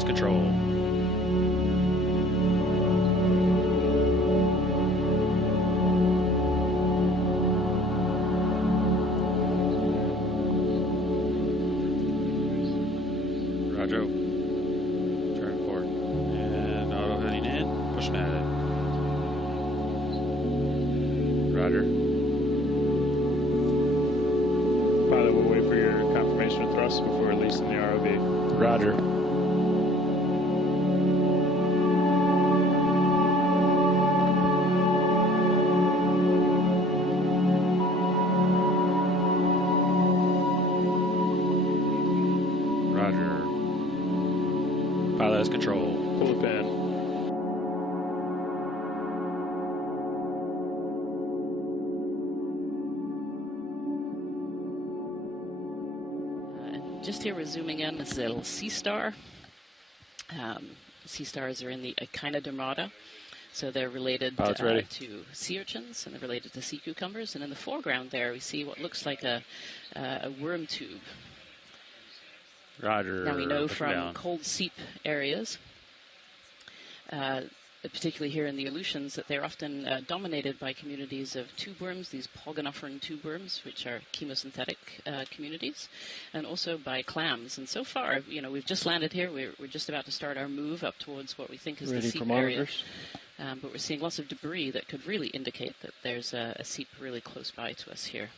has control. Roger. Turn 4. And auto heading in. Pushing at it. Roger. Pilot, we'll wait for your confirmation of thrust before releasing the ROV. Roger. Roger. Pilot has control. Pull the pin. Just here we're zooming in. This is a little sea star. Sea stars are in the Echinodermata, so they're related to sea urchins, and they're related to sea cucumbers. And in the foreground there, we see what looks like a worm tube. Roger. Now we know from cold seep areas, particularly here in the Aleutians, that they're often dominated by communities of tubeworms, these polygonophoran tubeworms, which are chemosynthetic communities, and also by clams. And so far, you know, we've just landed here. We're just about to start our move up towards what we think is the seep area. But we're seeing lots of debris that could really indicate that there's a seep really close by to us here.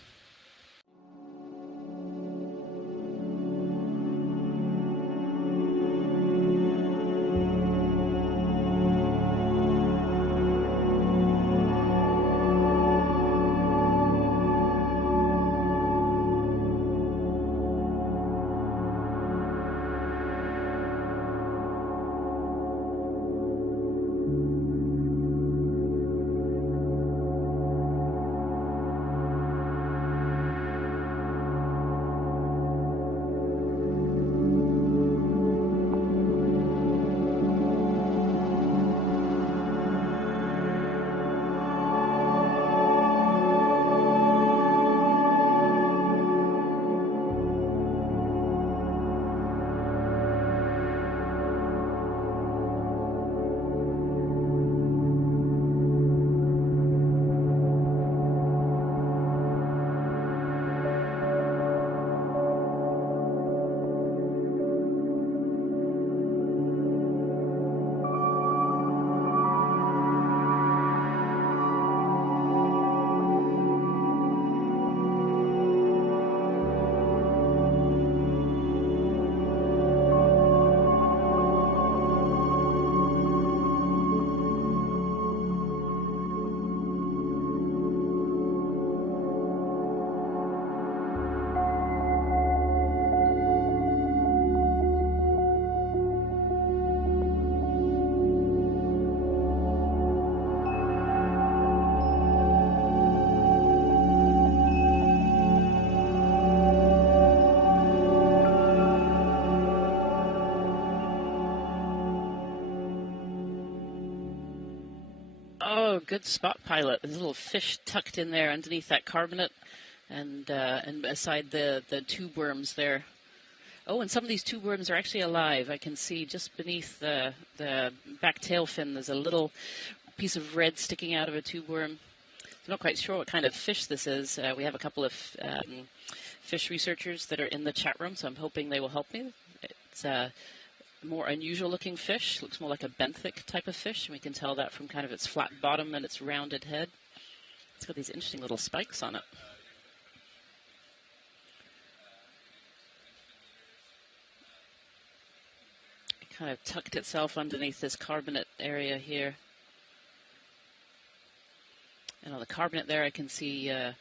Oh, good spot, pilot. There's a little fish tucked in there underneath that carbonate, and beside the tubeworms there. Oh, and some of these tubeworms are actually alive. I can see just beneath the back tail fin, there's a little piece of red sticking out of a tubeworm. I'm not quite sure what kind of fish this is. We have a couple of fish researchers that are in the chat room, so I'm hoping they will help me. It's a more unusual looking fish. Looks more like a benthic type of fish, and we can tell that from kind of its flat bottom and its rounded head. It's got these interesting little spikes on it. It kind of tucked itself underneath this carbonate area here. And on the carbonate there, I can see they're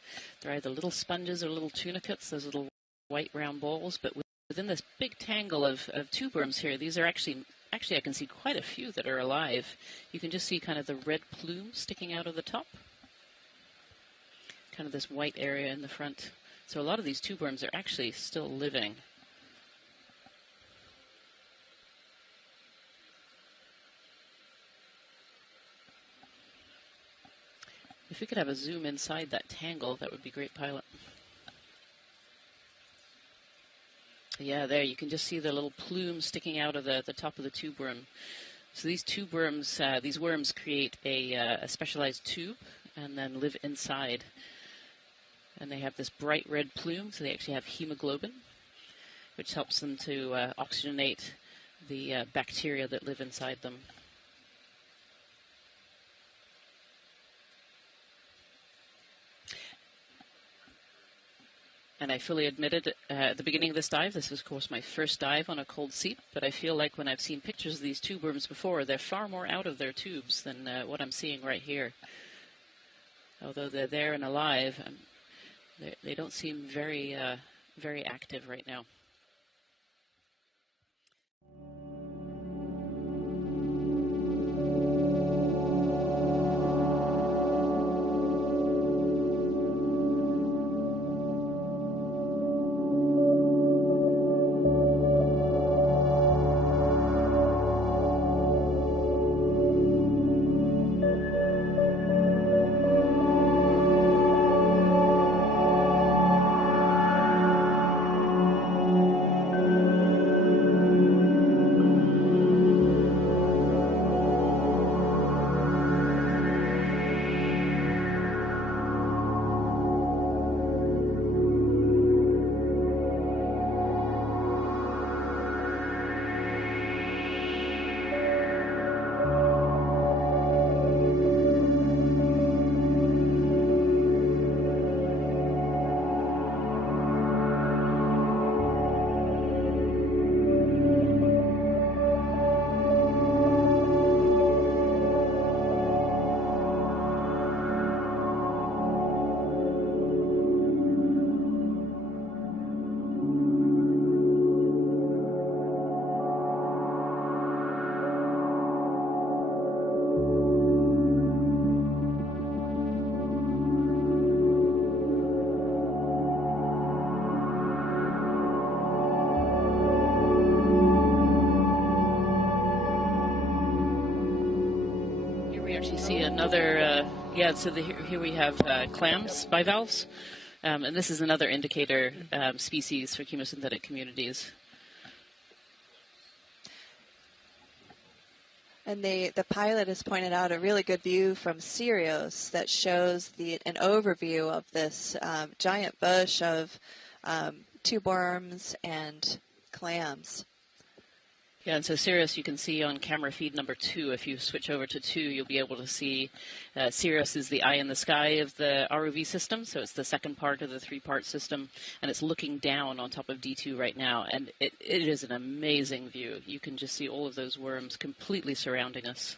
either little sponges or little tunicates, those little white round balls. But within this big tangle of tubeworms here, these are actually I can see quite a few that are alive. You can just see kind of the red plume sticking out of the top. Kind of this white area in the front. So a lot of these tubeworms are actually still living. If we could have a zoom inside that tangle, that would be great, pilot. Yeah, there you can just see the little plume sticking out of the top of the tube worm. So these tube worms, these worms create a specialized tube and then live inside. And they have this bright red plume, so they actually have hemoglobin, which helps them to oxygenate the bacteria that live inside them. And I fully admitted at the beginning of this dive, this was, of course, my first dive on a cold seep, but I feel like when I've seen pictures of these tube worms before, they're far more out of their tubes than what I'm seeing right here. Although they're there and alive, they don't seem very, very active right now. See another, so here we have clams, bivalves, and this is another indicator species for chemosynthetic communities. And the pilot has pointed out a really good view from Sirius that shows an overview of this giant bush of tube worms and clams. Yeah, and so Sirius you can see on camera feed number 2. If you switch over to 2, you'll be able to see Sirius is the eye in the sky of the ROV system, so it's the second part of the 3-part system, and it's looking down on top of D2 right now, and it is an amazing view. You can just see all of those worms completely surrounding us.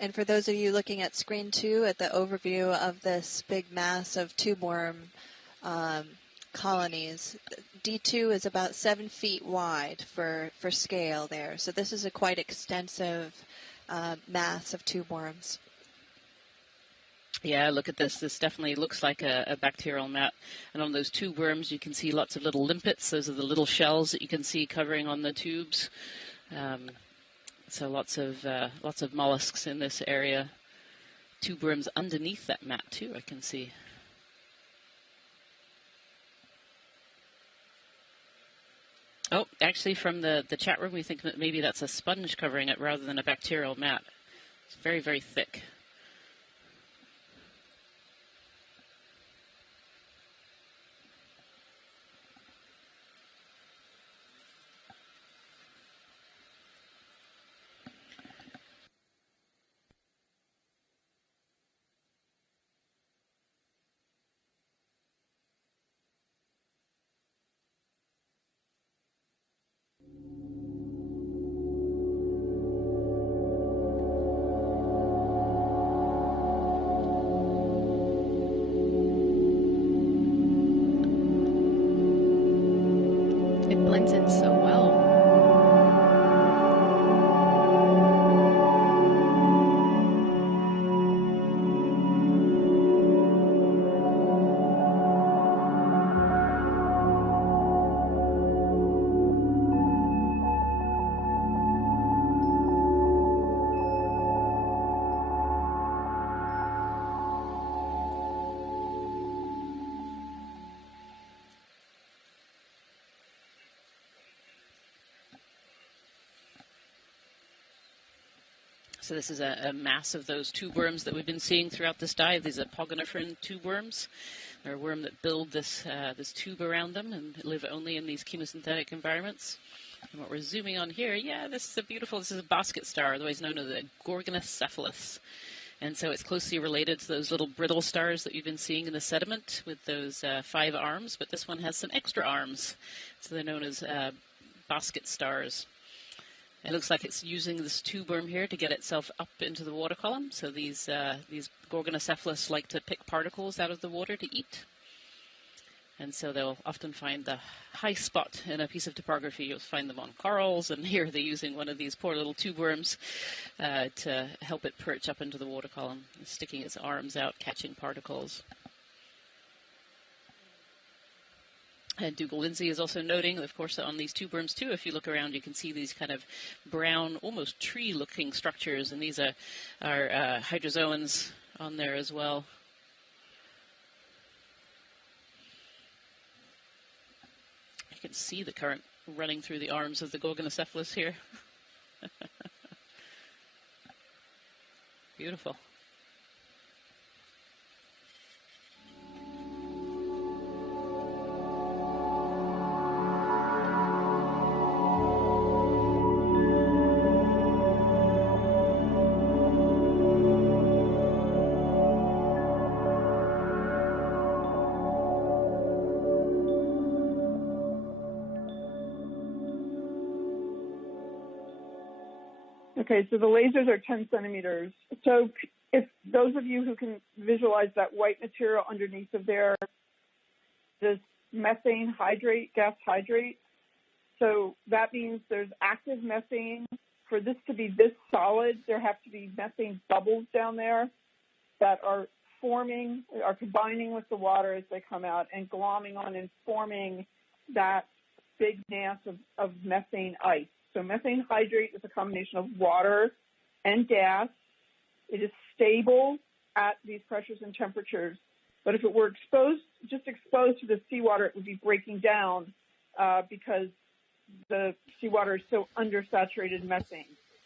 And for those of you looking at screen 2 at the overview of this big mass of tube worm colonies, D2 is about 7 feet wide for scale there. So this is a quite extensive mass of tube worms. Yeah, look at this. This definitely looks like a bacterial mat. And on those tube worms, you can see lots of little limpets. Those are the little shells that you can see covering on the tubes. So lots of mollusks in this area. Tube worms underneath that mat too, I can see. Oh, actually from the chat room we think that maybe that's a sponge covering it rather than a bacterial mat. It's very, very thick. blends in so well. So this is a mass of those tubeworms that we've been seeing throughout this dive. These are pogonophorine tubeworms. They're a worm that build this tube around them and live only in these chemosynthetic environments. And what we're zooming on here, this is a basket star, otherwise known as a gorgonocephalus. And so it's closely related to those little brittle stars that you've been seeing in the sediment with those 5 arms, but this one has some extra arms. So they're known as basket stars. It looks like it's using this tubeworm here to get itself up into the water column. So these gorgonocephalus like to pick particles out of the water to eat. And so they'll often find the high spot in a piece of topography. You'll find them on corals, and here they're using one of these poor little tubeworms to help it perch up into the water column, sticking its arms out, catching particles. And Dougal Lindsay is also noting, of course, on these tubeworms too, if you look around, you can see these kind of brown, almost tree-looking structures, and these are hydrozoans on there as well. You can see the current running through the arms of the gorgonocephalus here. Beautiful. Okay, so the lasers are 10 centimeters. So if those of you who can visualize that white material underneath of there, this methane hydrate, gas hydrate, so that means there's active methane. For this to be this solid, there have to be methane bubbles down there that are combining with the water as they come out and glomming on and forming that big mass of methane ice. So methane hydrate is a combination of water and gas. It is stable at these pressures and temperatures. But if it were exposed to the seawater, it would be breaking down because the seawater is so undersaturated in methane.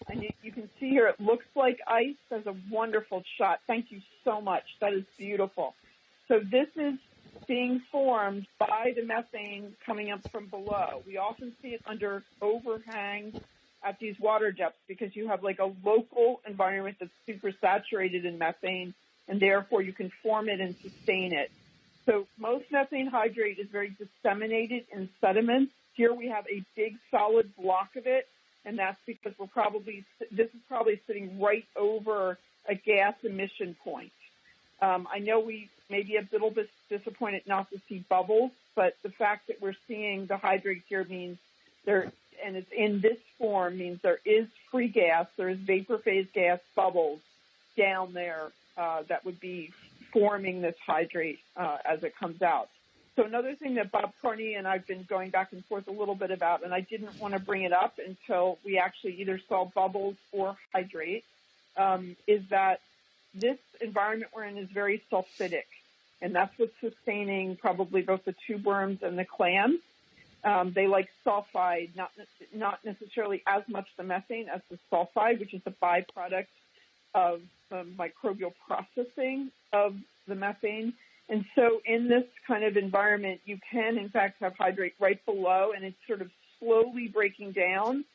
And you can see here, it looks like ice. That's a wonderful shot. Thank you so much. That is beautiful. So this is being formed by the methane coming up from below. We often see it under overhang at these water depths because you have like a local environment that's super saturated in methane, and therefore you can form it and sustain it. So most methane hydrate is very disseminated in sediments. Here we have a big solid block of it, and that's because this is probably sitting right over a gas emission point. I know we may be a little bit disappointed not to see bubbles, but the fact that we're seeing the hydrate here means and it's in this form, means there is free gas, there is vapor phase gas bubbles down there that would be forming this hydrate as it comes out. So another thing that Bob Carney and I've been going back and forth a little bit about, and I didn't want to bring it up until we actually either saw bubbles or hydrate, is that this environment we're in is very sulfidic, and that's what's sustaining probably both the tubeworms and the clams. They like sulfide, not necessarily as much the methane as the sulfide, which is a byproduct of the microbial processing of the methane. And so in this kind of environment, you can, in fact, have hydrate right below, and it's sort of slowly breaking down.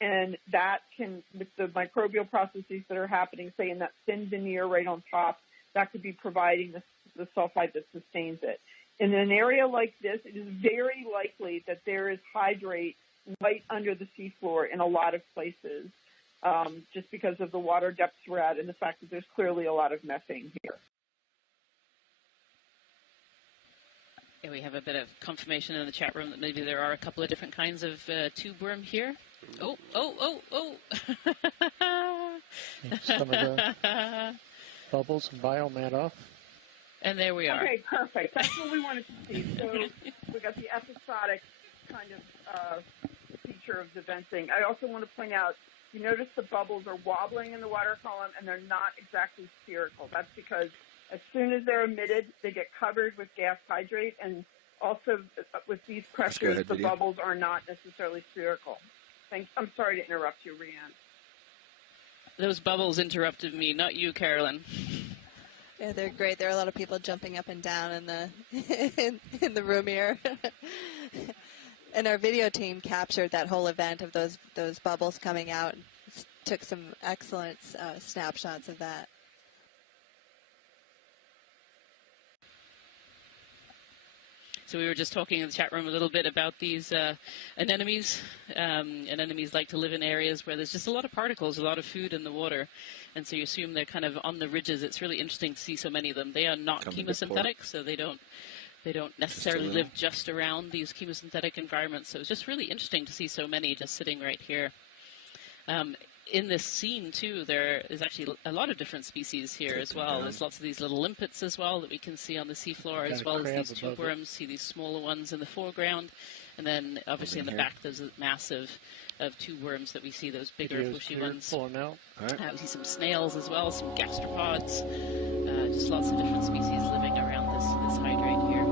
And that can, with the microbial processes that are happening, say in that thin veneer right on top, that could be providing the sulfide that sustains it. In an area like this, it is very likely that there is hydrate right under the seafloor in a lot of places, just because of the water depths we're at and the fact that there's clearly a lot of methane here. Yeah, we have a bit of confirmation in the chat room that maybe there are a couple of different kinds of tube worm here. Oh. Some of the bubbles and biomat off. And there we are. Okay, perfect. That's what we wanted to see. So we got the episodic kind of feature of the venting. I also want to point out, you notice the bubbles are wobbling in the water column, and they're not exactly spherical. That's because as soon as they're emitted, they get covered with gas hydrate, and also with these pressures, the bubbles are not necessarily spherical. Thanks. I'm sorry to interrupt you, Rhiannon. Those bubbles interrupted me, not you, Carolyn. Yeah, they're great. There are a lot of people jumping up and down in the in the room here. And our video team captured that whole event of those bubbles coming out. Took some excellent snapshots of that. So we were just talking in the chat room a little bit about these anemones. Anemones like to live in areas where there's just a lot of particles, a lot of food in the water. And so you assume they're kind of on the ridges. It's really interesting to see so many of them. They are not chemosynthetic, so they don't necessarily live just around these chemosynthetic environments. So it's just really interesting to see so many just sitting right here. In this scene, too, there is actually a lot of different species here as well. There's lots of these little limpets as well that we can see on the seafloor, as well as these tube worms. See these smaller ones in the foreground. And then, obviously, in the back, there's a massive of tube worms that we see, those bigger, bushy ones. We see some snails as well, some gastropods. Just lots of different species living around this hydrate here.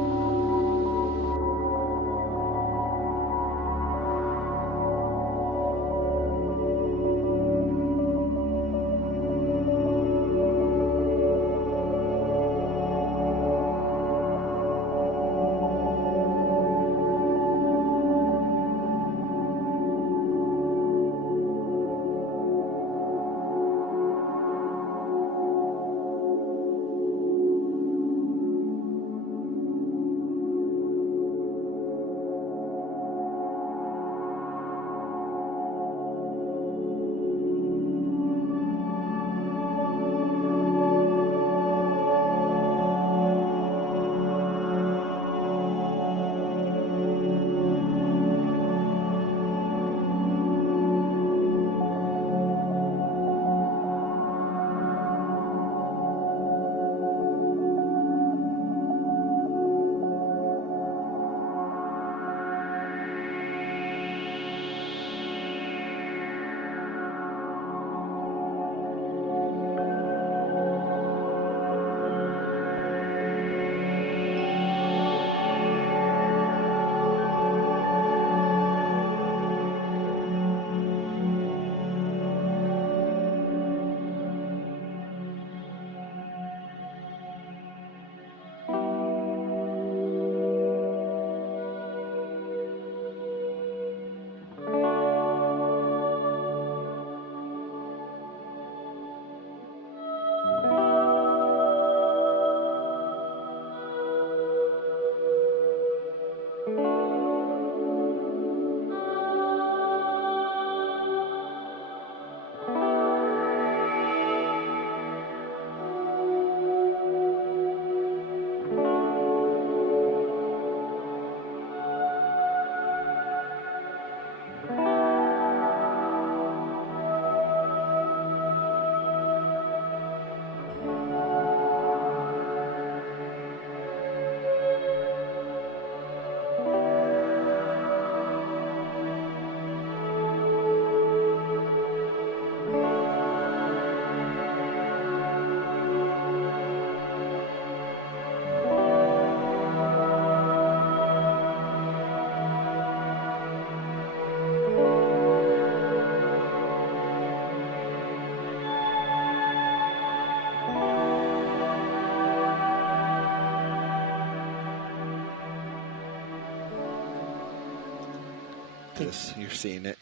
This, you're seeing it.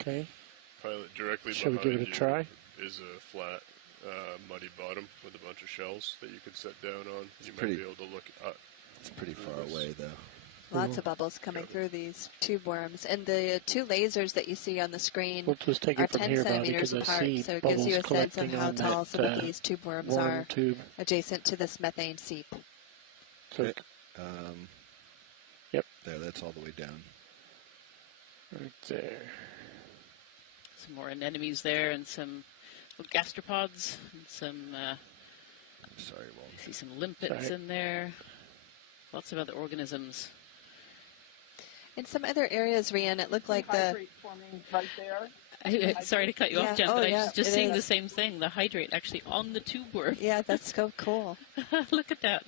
Okay. Pilot directly Should we behind give it a try? is a flat, muddy bottom with a bunch of shells that you could set down on. You pretty- might be able to look up. It's pretty far away, though. Lots of bubbles coming through these tube worms. And the two lasers that you see on the screen We'll just take are it from 10 here, Bobby, centimeters because I apart. see So it gives you a bubbles sense of collecting how on tall that, some of these tube worms worm are tube. adjacent to this methane seep. So Um, There, that's all the way down. Right there. Some more anemones there, and some gastropods, and some. Sorry, I Walter. see some limpets in there. Lots of other organisms. In some other areas, Rian, it looked like the. Hydrate forming right there. Sorry to cut you off, Jen, Oh, but yeah, I was just it seeing is. the same thing. The hydrate actually on the tube worm. Yeah, that's so cool. Look at that.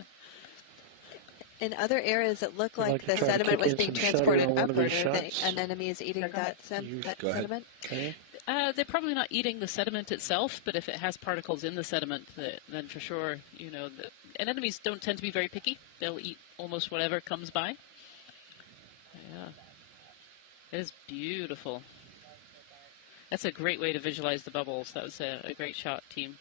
In other areas, it looked I'd like like to the try to sediment kick was in being some shutter transported on one of upward. these Are the shots. anemones eating that Go ahead. sediment? Okay. They're probably not eating the sediment itself, but if it has particles in the sediment, then for sure, anemones don't tend to be very picky. They'll eat almost whatever comes by. Yeah. It is beautiful. That's a great way to visualize the bubbles. That was a great shot, team.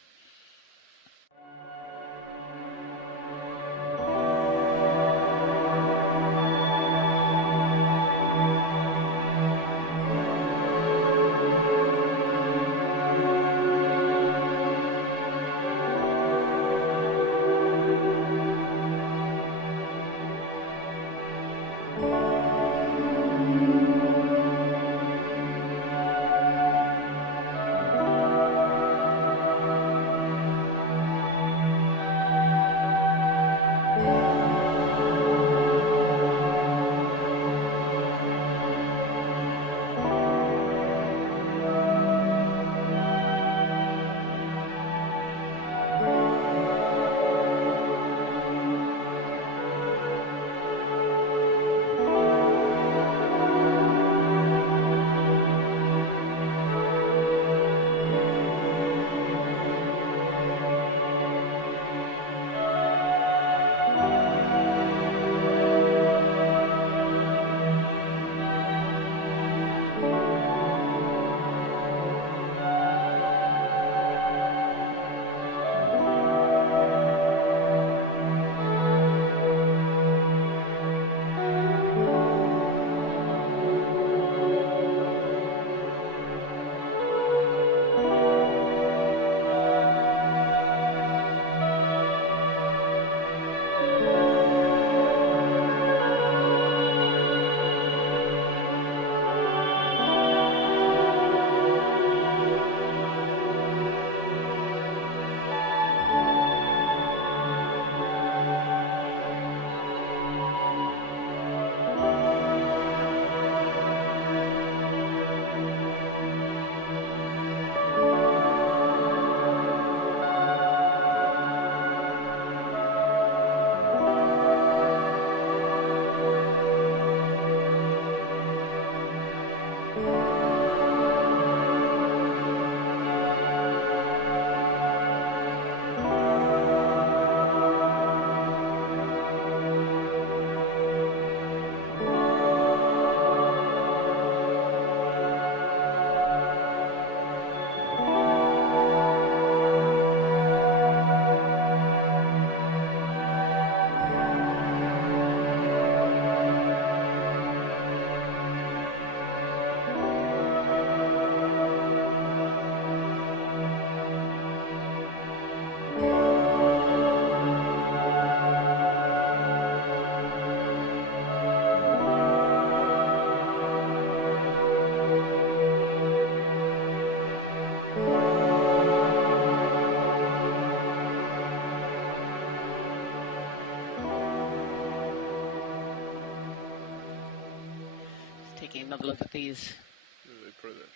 Taking another look at these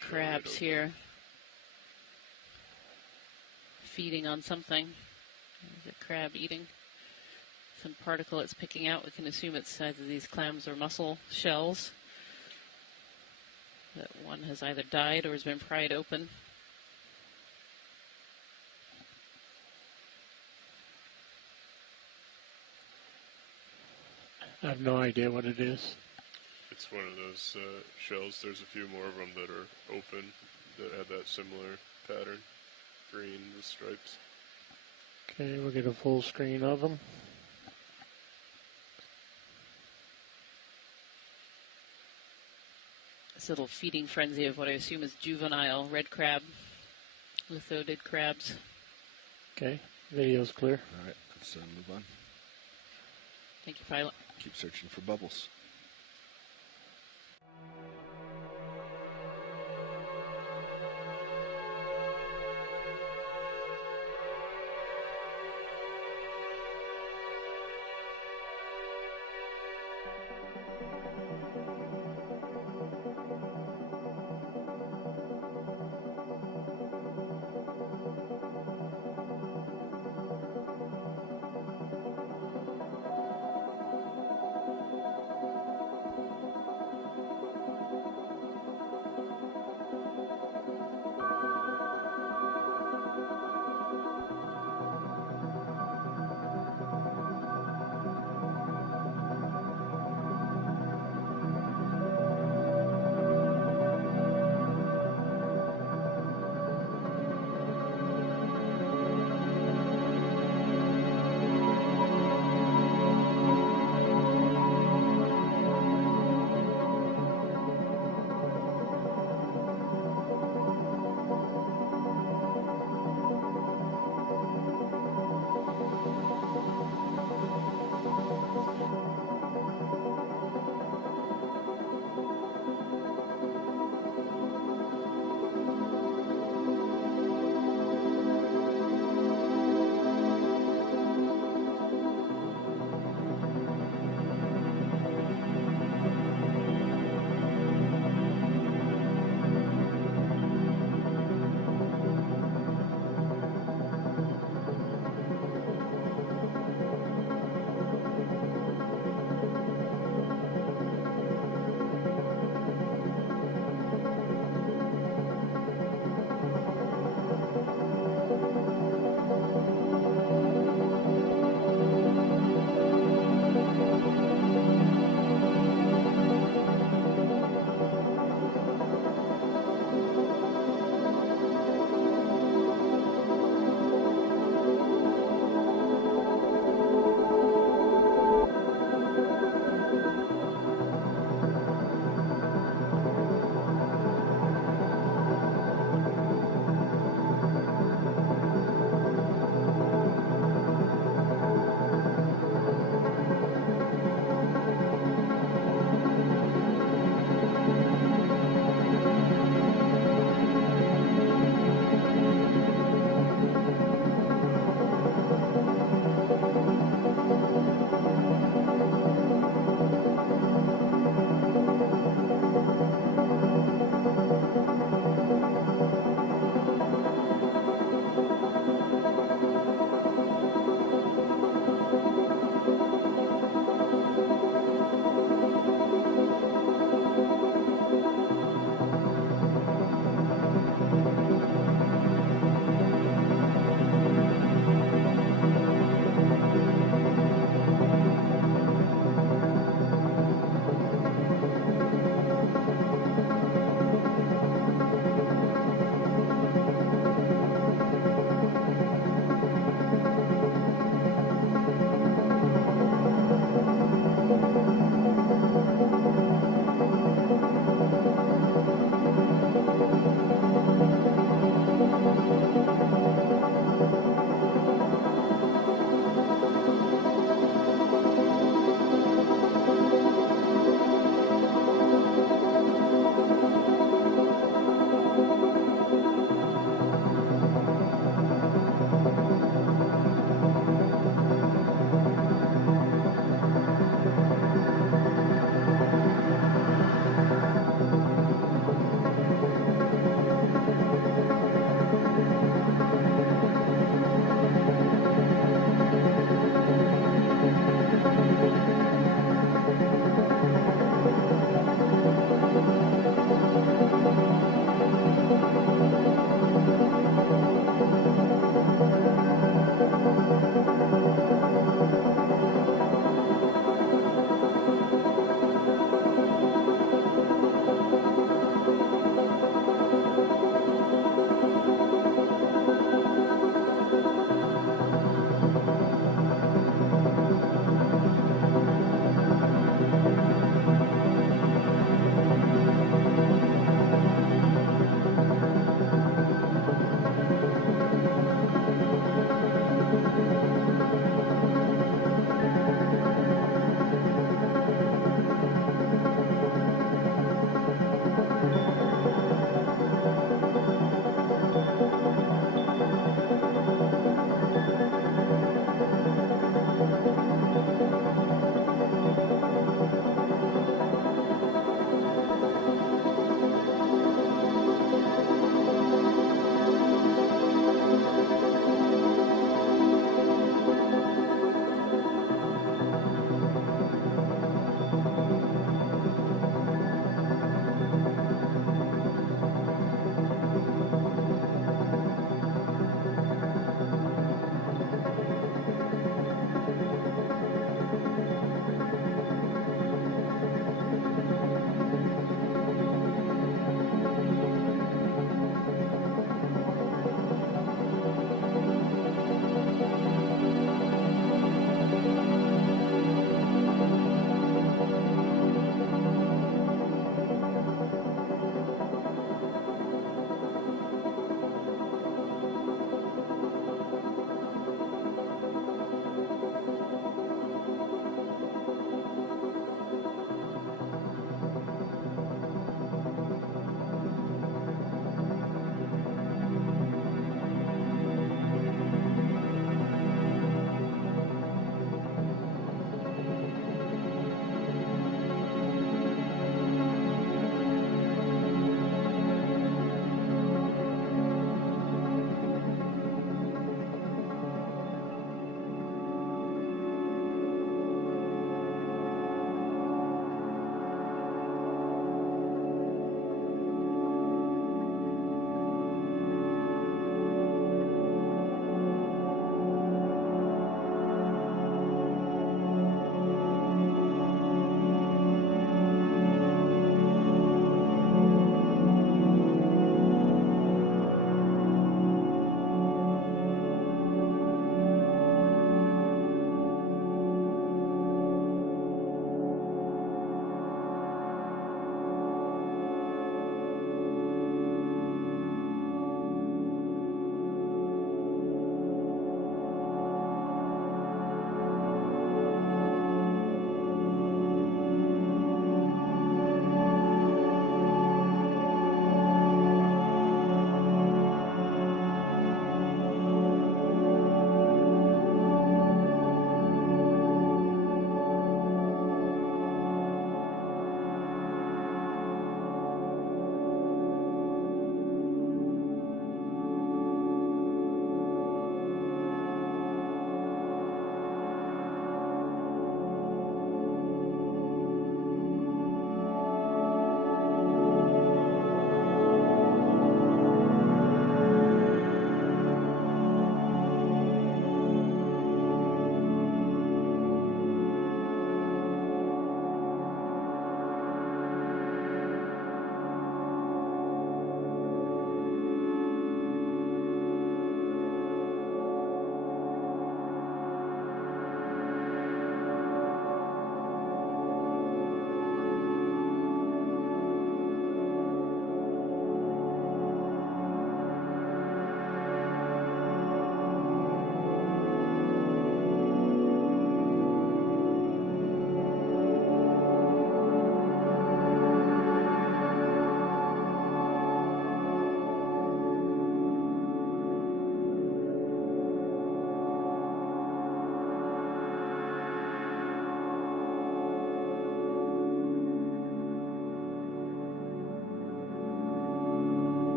crabs here, feeding on something. There's a crab eating some particle it's picking out. We can assume it's either these clams or mussel shells. That one has either died or has been pried open. I have no idea what it is. It's one of those shells. There's a few more of them that are open that have that similar pattern. Green with stripes. Okay, we'll get a full screen of them. This little feeding frenzy of what I assume is juvenile red crab, lithodid crabs. Okay, video's clear. All right, let's move on. Thank you, pilot. Keep searching for bubbles.